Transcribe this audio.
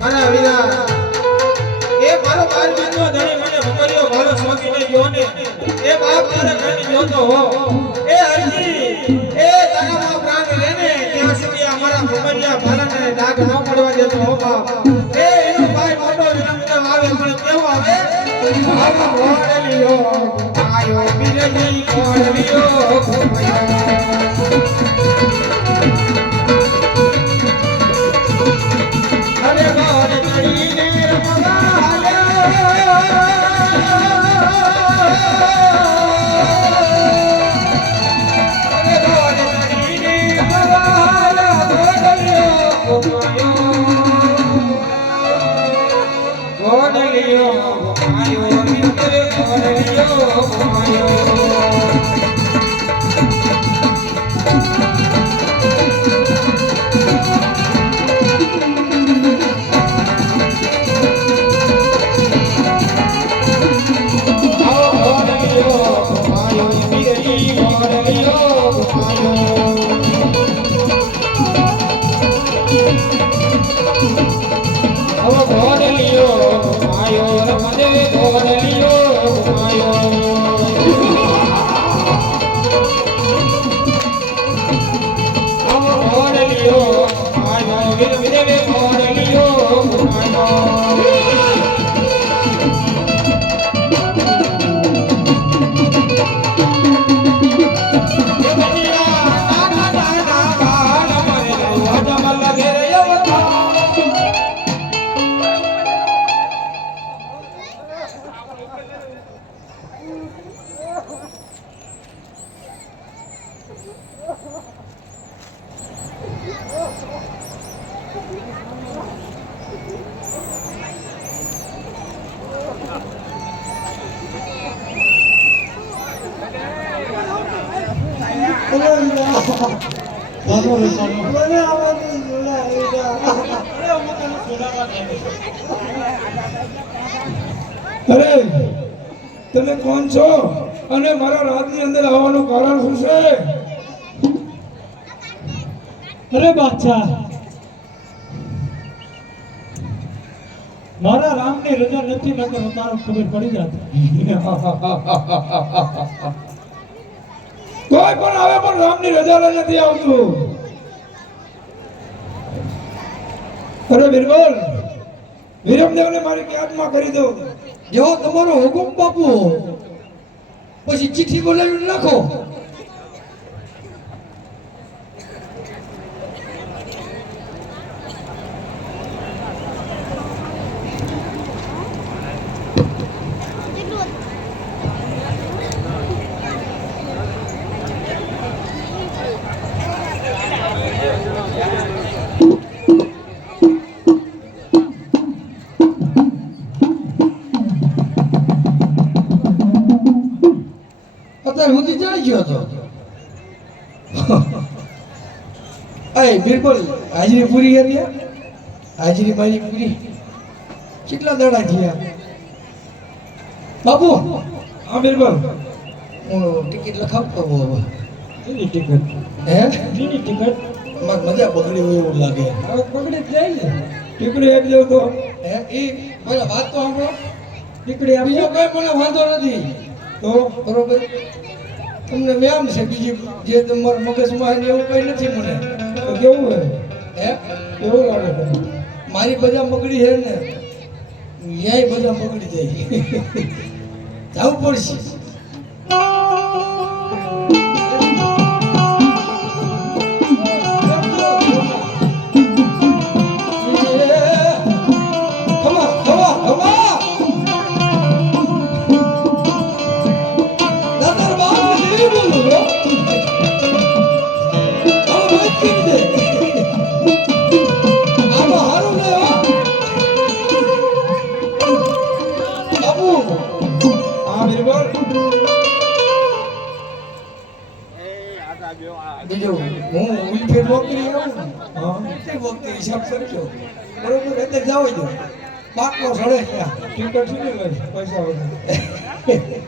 મારા વીરા એ મારો બાર બીજો ધણી મને ભમરિયો મારો શોખી ને ગયો ને એ બાપ મારા કાની જોતો હો એ હરજી એ તારા પ્રાણ લેને ત્યાં સુધી અમારા ભમરિયા ભાલાને ડાઘ ન પડવા દેતો હો બાપ એ એનો ભાઈ મોટો વિલંબ આવે પણ કેવો આવે આવા ગોળલિયો આયો બિરજી ગોળલિયો અરે ગોળ ચડીને અરે તમે કોણ છો અને મારા રાજની અંદર આવવાનું કારણ શું છે? અરે બાદશાહ, મારા રામની રજા નથી નકર તારો ખબર પડી જાત. કોઈ પણ આવે પણ રામની રજા નથી આવતું. અરે બિરબલ, વીરમદેવને મારી ક્યાંકમાં કરી દો. જો તમારો હુકમ બાપુ, પછી ચિઠ્ઠી બોલાવીને નાખો. અત્યારે સુધી ચાલી ગયો હતો. બિલકુલ હાજરી પૂરી કરી. હાજરી મારી પૂરી. કેટલા દાડા થયા બાપુ? હા બિરબલ, હું ટિકિટ લખાવતો હોઉં હવે. એની ટિકિટ, હે એની ટિકિટ મારી મજા બગડી હોય એવું લાગે. હવે પકડી જ જાય ને. ટીકડી આપી દો તો. હે એ પેલા વાત તો સાંભળો. ટીકડી આપી બીજો કઈ મને વાંધો નથી. તો બરોબર, તમને વ્યાયામ છે. બીજી જે તમારા મગજમાં હોય ને એવું કઈ નથી મને. તો કેવું હોય? હે કેવું લાગે તને? મારી બધા બગડી છે ને, ન્યાય બધા બગડી જાય. જવું પડશે. ખમા ખમા ખમા દાદા બાપ ને બોલું બ્રો. હવે વાત કરી દે. આમાં હારું ને બાબુ. હા બિરબલ, બીજું હું ઉલફેર નોકરી આવું ને, હા તે વખતે હિસાબ કરજો. બરોબર, એટલે જાવ દો. પાકનો સડે ત્યાં. ટિકટ શું લઈશ? પૈસા વગર.